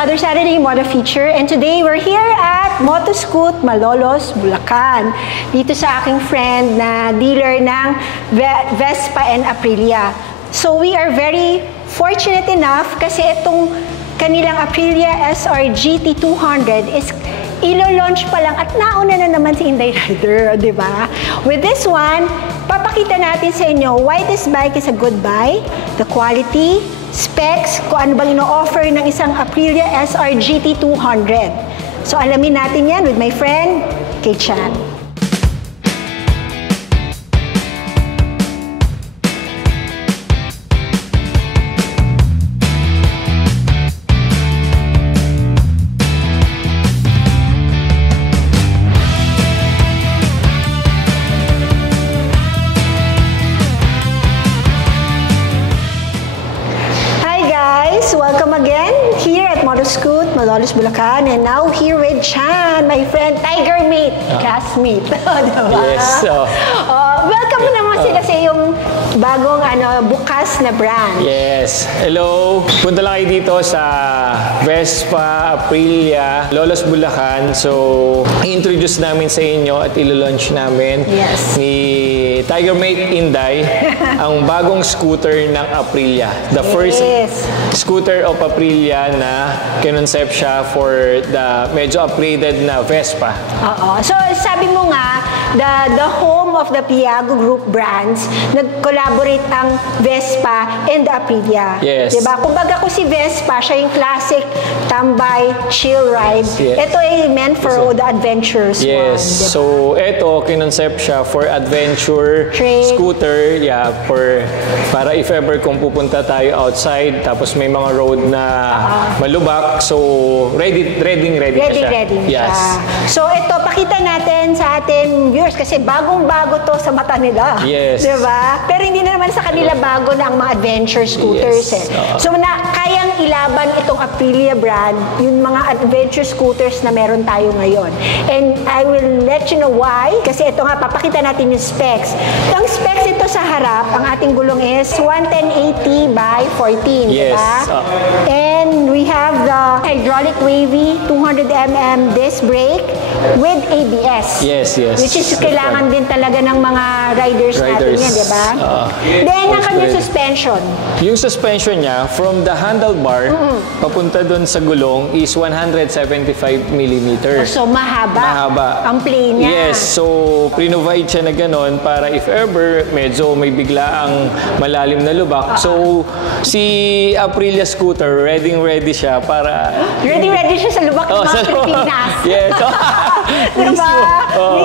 another Saturday Moto Feature, and today we're here at Motoscoot Malolos, Bulacan. Dito sa aking friend na dealer ng Vespa and Aprilia. So we are very fortunate enough kasi itong kanilang Aprilia SR GT 200 is ilo-launch pa lang at nauna na naman si Inday Rider, di ba? With this one, papakita natin sa inyo why this bike is a good buy, the quality, specs, kung ano bang ino-offer ng isang Aprilia SR GT 200. So alamin natin yan with my friend, Kay Chan. Welcome again here at Motoscoot Malolos, Bulacan, and now here with Chan, my friend, Tiger Mate, classmate. Diba? Yes. Welcome naman sila sa yung bagong bukas na brand. Yes. Hello. Punta lang kayo dito sa Vespa Aprilia, Lolos, Bulacan. So, i-introduce namin sa inyo at ilo-launch namin ni Tiger Mate Inday ang bagong scooter ng Aprilia. The first scooter of Aprilia na kinoncept siya for the medyo upgraded na Vespa. So, sabi mo nga, the home of the Piaggio Group brands, nag-collaborate ang Vespa and the Aprilia. Yes. Diba? Kumbaga kung si Vespa, siya yung classic tambay, chill ride. Yes. Ito ay meant for the adventures. Yes. One, diba? So, ito, kinoncept siya for adventure scooter. Yeah, para if ever kung pupunta tayo outside, tapos may mga road na malubak. So, ready siya. Ready siya. So, ito, pakita natin sa atin viewers kasi bagong-bago to sa mata nila. Yes. Diba? Pero hindi na naman sa kanila bago na ang mga adventure scooters. Yes. So, kayang ilaban itong Aprilia brand, yung mga adventure scooters na meron tayo ngayon. And I will let you know why. Kasi ito nga, papakita natin yung specs. Ang specs ito sa harap, ang ating gulong is 11080 by 14. Yes. Diba? And we have the hydraulic wavy 200mm disc brake with ABS. Yes. Which is kailangan din talaga ng mga riders natin yan, di ba? Then, ang kanyang suspension. Yung suspension niya, from the handlebar, papunta doon sa gulong is 175mm. So, mahaba. Ang plane niya. Yes. So, pre-provide siya na ganon para if ever, medyo may bigla ang malalim na lubak. So, si Aprilia scooter, ready siya para... Ready siya sa lubak ng mga Pilipinas. Yes. Diba?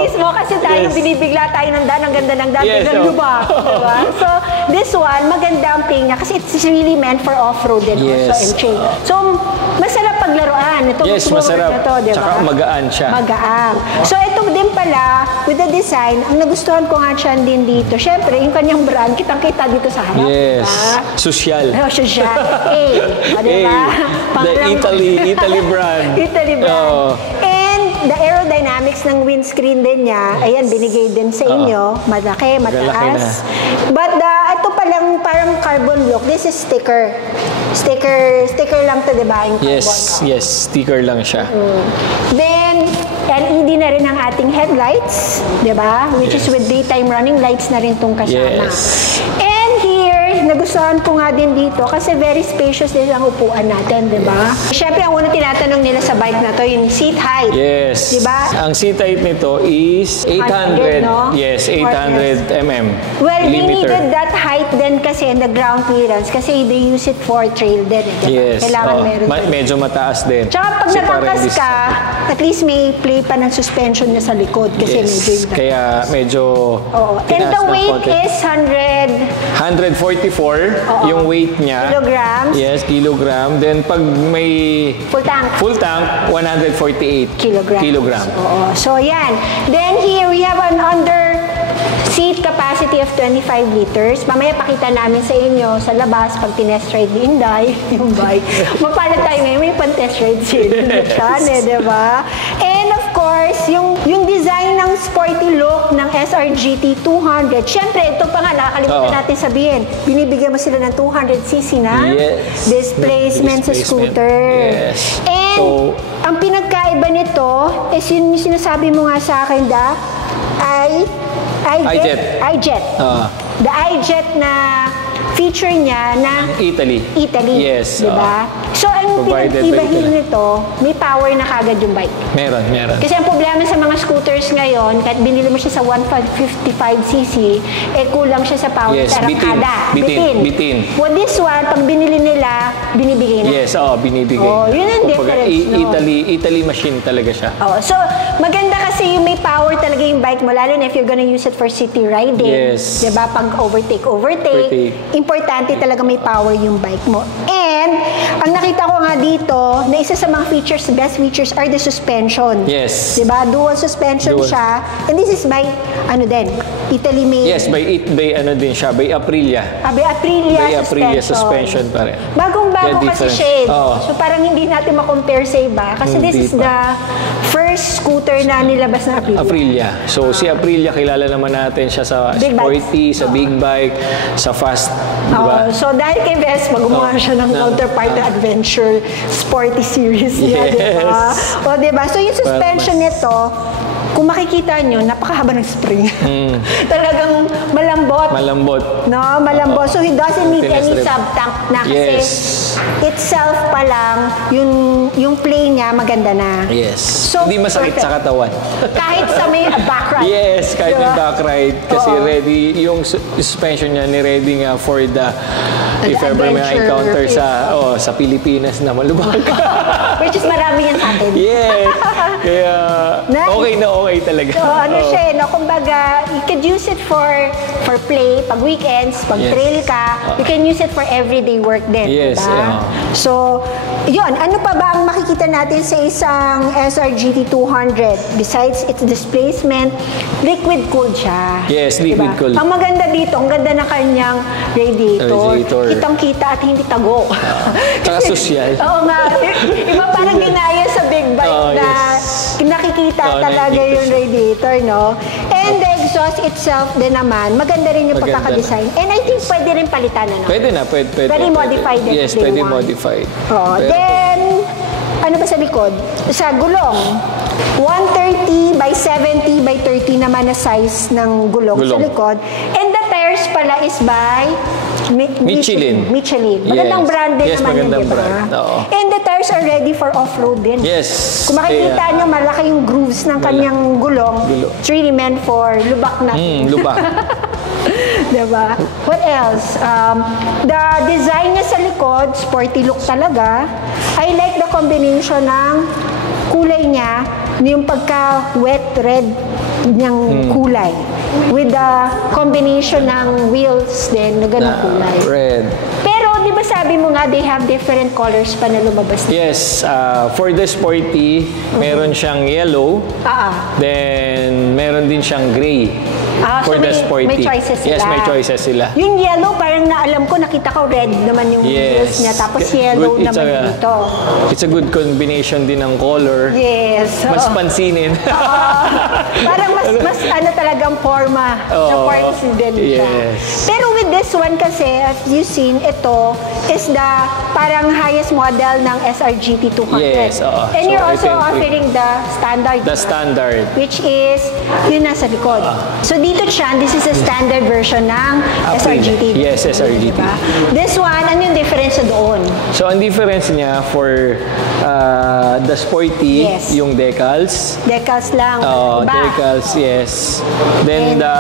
Mismo kasi tayo binibigla tayo ng daan, ang ganda ng daan, ng lubak. Diba? So, this one, maganda ang plane niya kasi it's really meant for off-road and also and trail. So, masarap paglaruan. Yes, masarap. Diba? Tsaka magaan siya. Magaan. So, ito din pala, with the design, ang nagustuhan ko nga siya din dito. Syempre, yung kanyang brand, kitang-kita dito sa harap. Yes. Diba? Social. Social. Diba? The Italy brand. Italy brand. And the aerodynamics ng windscreen din niya, ayan, binigay din sa inyo. Malaki, mataas. But ito palang parang carbon look. This is sticker. Sticker lang to, diba? Yes, sticker lang siya. Then, LED na rin ang ating headlights, diba? Which is with daytime running lights na rin itong kasama. And here, nagustuhan ko nga din dito kasi very spacious din ang upuan natin, diba? Siyempre, ang unang tinatanong nila sa bike na to, yung seat height. Yes. Diba? Ang seat height nito is 800. No? Yes, 800 mm. Well, we needed that height din kasi in the ground clearance kasi they use it for trail din. Diba? Yes. Kailangan meron din. Medyo mataas din. Tsaka pag nakakas ka, at least may play pa ng suspension na sa likod kasi medyo yung kaya medyo and the weight is 144 yung weight niya. Kilograms. Yes, kilogram. Then pag may full tank 148 kilograms. So yan. Then here we have an under seat capacity of 25 liters. Mamaya pakita namin sa inyo sa labas pag tinest ride ni Inday yung bike. Mapala tayo ngayon, may pan-test ride siya, diba? And of course, yung design ng sporty look ng SRGT 200. Siyempre, ito pa nga, nakakalimutan natin sabihin. Binibigyan mo sila ng 200cc na displacement sa scooter. Yes. And, ang pinagkaiba nito is yung sinasabi mo nga sa akin, iJet. The iJet na feature niya na Italy. Yes. Diba? So, ang pinag-ibahin nito, may power na kagad yung bike. Meron. Kasi ang problema sa mga scooters ngayon, kahit binili mo siya sa 155cc, kulang siya sa power sa arangkada. Bitin. Well, this one, pag binili nila, binibigay na. Yes, binibigay. Yun ang difference. Italy machine talaga siya. So, maganda kasi yung may power talaga yung bike mo, lalo na if you're gonna use it for city riding. Yes. Diba? Pag overtake, importante talaga may power yung bike mo. And, ang nakita ko nga dito, na isa sa mga best features are the suspension. Yes. Diba? Dual suspension siya. And this is by, Italy made. Yes, by Aprilia. By Aprilia suspension pa rin. Bagong-bago kasi siya. So, parang hindi natin ma-compare sa iba. Kasi this is the first scooter na nilabas na Aprilia. So, si Aprilia, kilala naman natin siya sa sporty, sa big bike, sa fast. Diba? So, dahil kay Vespa, gumawa siya ng counterpart na adventure sporty series niya, diba? Diba? So, yung suspension nito, kung makikita nyo, napakahaba ng spring. Talagang malambot. Malambot. So, he doesn't need any sub-tank na kasi itself pa lang, yung play niya, maganda na. Yes. So, hindi masakit sa katawan. Kahit sa may back ride. Yes, kahit may back ride. Kasi ready, yung suspension niya, ni-ready nga for the if ever may encounter sa Pilipinas na malubak. Which is marami yan sa atin. Yes. Kaya, okay talaga. So, kumbaga, you could use it for play, pag weekends, pag trail ka, you can use it for everyday work din. Yes. Diba? So, yun, ano pa ba ang makikita natin sa isang SRGT 200? Besides its displacement, liquid cooled siya. Yes, liquid cooled. Ang maganda dito, ang ganda na kanyang radiator. Kitang-kita at hindi tago. Saka sosyal. Oo nga. Iba parang ginaya sa big bike na nakikita talaga yung radiator, no? And the exhaust itself din naman, maganda rin yung pagkakadesign. And I think pwede rin palitan, ano? Pwede na. Very modified din. Yes, pwede modified. Then, ano ba sa likod? Sa gulong, 130 by 70 by 30 naman na size ng gulong. Sa likod. And the tires pala is by Michelin. Magandang brand din naman yun, diba? Brand. And the tires are ready for off-road din. Yes. Kung makikita nyo, malaki yung grooves ng kanyang gulong. It's really meant for lubak natin. Lubak. Diba? What else? The design niya sa likod, sporty look talaga. I like the combination ng kulay niya, yung pagka-wet red niyang kulay. With the combination ng wheels din na ganung kulay. Red. Pero, di ba sabi mo nga, they have different colors pa na lumabas? Yes. For the sporty, meron siyang yellow. Then, meron din siyang gray. For the sporty. May choices sila. Yes, may choices sila. Yung yellow, parang naalam ko, nakita ko red naman yung wheels niya. Tapos yellow naman dito. It's a good combination din ng color. Yes. Mas pansinin. Parang mas talagang forma na parts din siya. Pero with this one kasi, as you've seen, ito is the parang highest model ng SRGT 200. Yes. And you're also offering the standard. The standard. Which is yun nasa likod. So dito siya, this is a standard version ng SRGT. Yes, SRGT. Diba? This one, ano yung difference doon? So ang difference niya for the sporty, yung decals. Decals lang. Iba. Decals, yes. Then the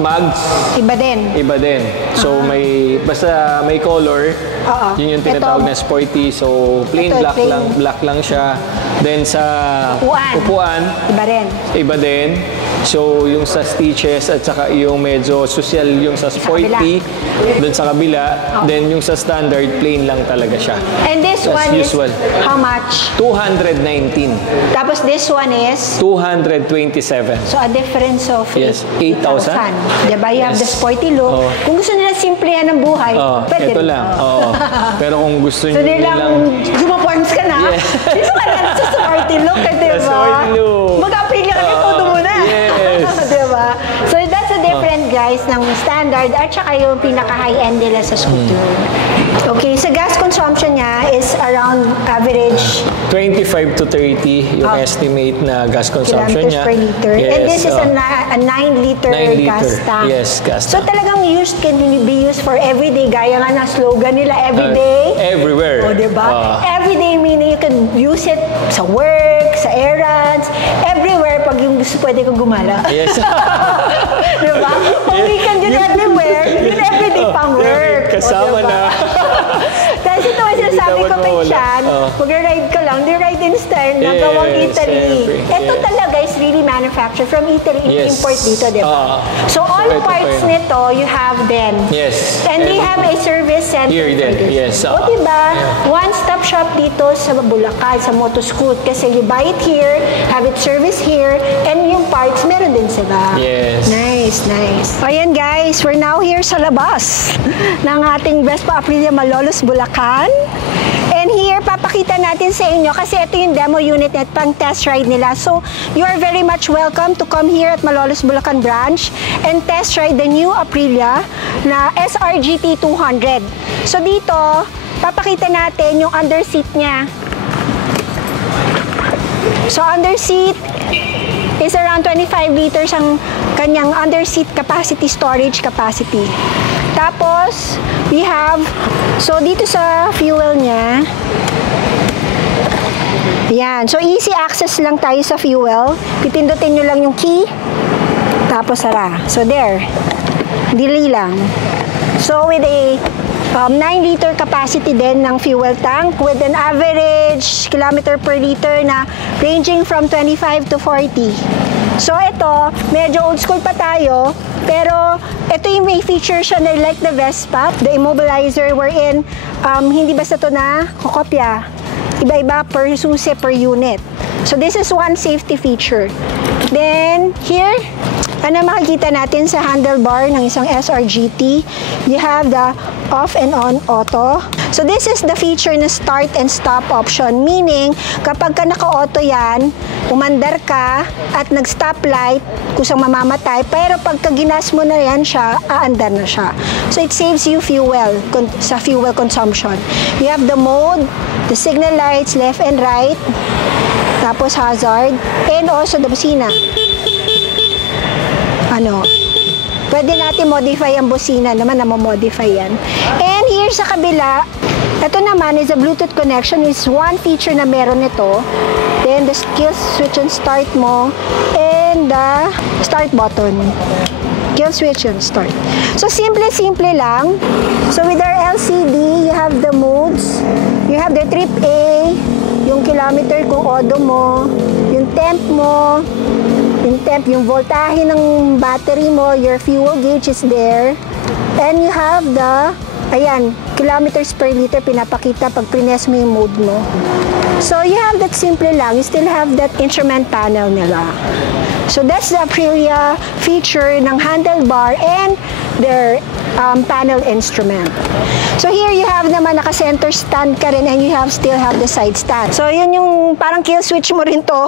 mags. Iba din. So basta may color, yun yung tinatawag na sporty. So plain black lang siya. Then sa upuan, iba din. So yung sa stitches at saka yung medyo social yung sa sporty, doon sa kabila, then yung sa standard, plain lang talaga siya. And this one usual. Is how much? 219. Tapos this one is? 227. So a difference of 8,000. Diba? You have the sporty look. Kung gusto nila simplihan ng buhay, pwede ito lang. Pero kung gusto nyo nilang jumaporms ka na, gusto ka na sa sporty look, diba? Sporty look. Mag-appeal ka na, todo mo na. Yes. Diba? So afford at saka yung pinaka-high-end nila sa scooter. Okay, sa gas consumption niya is around average 25 to 30 yung estimate na gas consumption kilometers niya. per liter. Yes, And this is a 9-liter gas tank. Yes, gas So tank. talagang can be used for everyday. Gaya nga ng slogan nila, everyday. Everywhere. O, diba? Everyday meaning you can use it sa work, sa errands, everywhere pag yung gusto pwede kang gumala. Yes. Diba? Pag weekend yun everywhere, yun everyday pang work. Kasama na. Dahil ito ang sinasabi ko kay mawala. Chan, mag-ride ka lang, di ride in style na gawang Italy. Siyempre. Ito talaga is really manufactured from Italy. Yes. Import dito, di ba? So all ito pa parts yun. nito, you have then. Yes. And they have a service center Here for then, this. yes. O diba? One-stop shop dito sa Bulacan, sa Motoscoot. Kasi you buy it here, have it serviced here, and yung parts, meron din sila. Yes. Nice, nice. Ayan guys, we're now here sa labas ng ating Vespa Aprilia Malolos, Bulacan. And here, papakita natin sa inyo kasi ito yung demo unit at pang test ride nila. So, you are very much welcome to come here at Malolos Bulacan branch and test ride the new Aprilia na SRGT 200. So, dito, papakita natin yung under seat niya. So, under seat is around 25 liters ang kanyang under seat capacity, storage capacity. Tapos, we have, so dito sa fuel niya, yan. So, easy access lang tayo sa fuel. Pipindutin nyo lang yung key, tapos sara. So, there. Dili lang. So, with a 9-liter capacity din ng fuel tank with an average kilometer per liter na ranging from 25 to 40. So, ito, medyo old school pa tayo, pero ito yung may feature siya na like the Vespa, the immobilizer wherein hindi basta ito na kokopya. Iba-iba per susi, per unit. So, this is one safety feature. Then, here, ano makikita natin sa handlebar ng isang SRGT? You have the off and on auto. So this is the feature na start and stop option. Meaning, kapag ka naka-auto yan, umandar ka at nag-stop light, kusang mamamatay. Pero pagka ginas mo na yan siya, aandar na siya. So it saves you fuel, sa fuel consumption. You have the mode, the signal lights, left and right, tapos hazard, and also the busina. Pwede natin modify ang busina naman, modify yan. And here sa kabila, ito naman is a Bluetooth connection, is one feature na meron nito. Then the kill switch and start mo, and the start button. Kill switch and start. So simple lang. So with our LCD, you have the modes. You have the trip A, yung kilometer kung odo mo, yung temp mo, yung voltahe ng battery mo, your fuel gauge is there. And you have the, kilometers per liter pinapakita pag prines mo yung mode mo. So you have that simple lang. You still have that instrument panel nila. So that's the Aprilia feature ng handlebar and their panel instrument. So here you have naman naka-center stand ka rin and you still have the side stand. So yun yung parang kill switch mo rin to.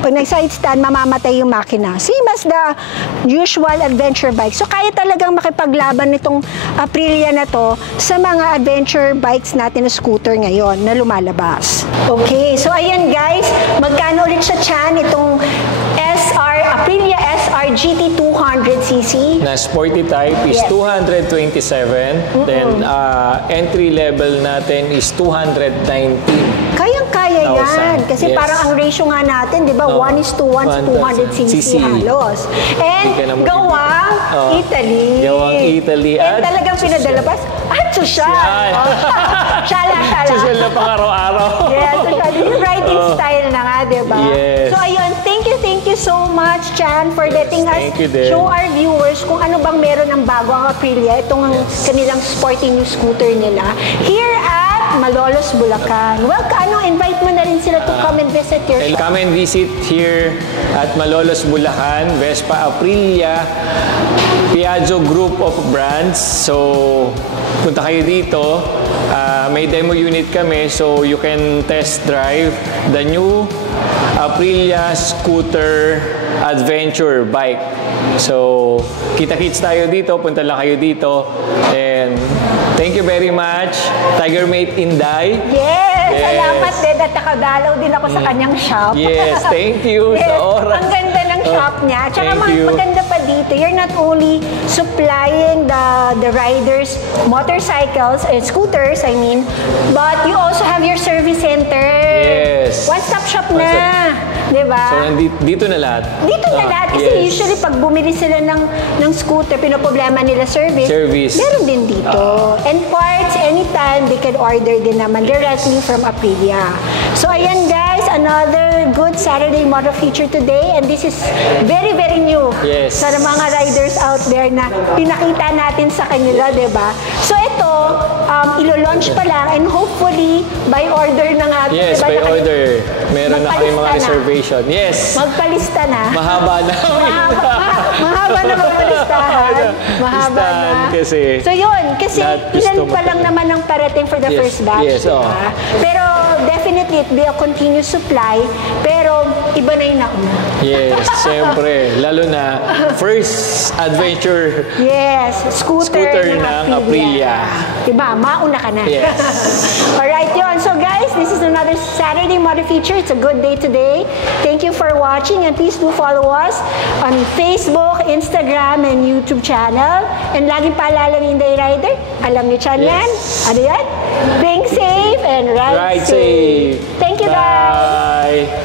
Pag nag-side stand, mamamatay yung makina. Same as the usual adventure bike. So kaya talagang makipaglaban nitong Aprilia na to sa mga adventure bikes natin na scooter ngayon na lumalabas. Okay, so ayan guys, magkano ulit sa Chan itong Aprilia SRGT 200cc? Na sporty type is 227. Then entry level natin is 290. Kayang-kaya yan. Kasi parang ang ratio nga natin, di ba? 1:1 sa 200cc halos. And gawang Italy. Gawang Italy. And talagang pinadalabas. At sosyal. Shala. Sosyal na pang araw-araw. Yes, sosyal. Yung riding style na nga, di ba? Yes. So ayun, thank you so much, Chan, for letting us show our viewers kung ano bang meron ng bago ang Aprilia. Itong kanilang sporty new scooter nila. Here at Malolos, Bulacan. Well, invite mo na rin sila to come and visit your shop. Come and visit here at Malolos, Bulacan, Vespa Aprilia, Piaggio Group of Brands. So, punta kayo dito. May demo unit kami, so you can test drive the new Aprilia Scooter Adventure Bike. So, kita-kits tayo dito. Punta lang kayo dito. And thank you very much, TigerMate Inday. Yes! Salamat din at nakadalaw din ako sa kanyang shop. Yes, thank you sa oras. Ang ganda ng shop niya. Tsaka Thank you. maganda pa dito, you're not only supplying the riders motorcycles, scooters, I mean, but you also have your service center. Yes. One-stop shop na. Diba? So, dito na lahat. Dito na lahat. Kasi usually pag bumili sila ng scooter, pinoproblema nila service. Meron din dito. And parts, anytime, they can order din naman directly from Aprilia. So ayan guys, another good Saturday Moto Feature today. And this is very, very new. Yes. Sa mga riders out there na pinakita natin sa kanila, diba? So ito, ilo-launch pa lang and hopefully by order na nga. Yes, diba, by order. Meron na kayo mga reservation. Yes. Magpalista na. Mahaba na. Mahaba na magpalistahan. Mahaba na. Kasi so yun, kasi ilan pa lang naman ang parating for the first batch. Yes, diba? Pero definitely it be a continuous supply. Pero iba na yung nauna. Yes, siyempre. Lalo na first adventure. Yes, scooter ng Aprilia. Diba? Mauna ka na. Yes. Alright, yun. So guys, this is another Saturday Moto Feature. It's a good day today. Thank you for watching and please do follow us on Facebook, Instagram, and YouTube channel. And laging paalala ni Inday Rider, alam niyo chan yan? Ano yan? Think safe and ride safe. Thank you guys! Bye!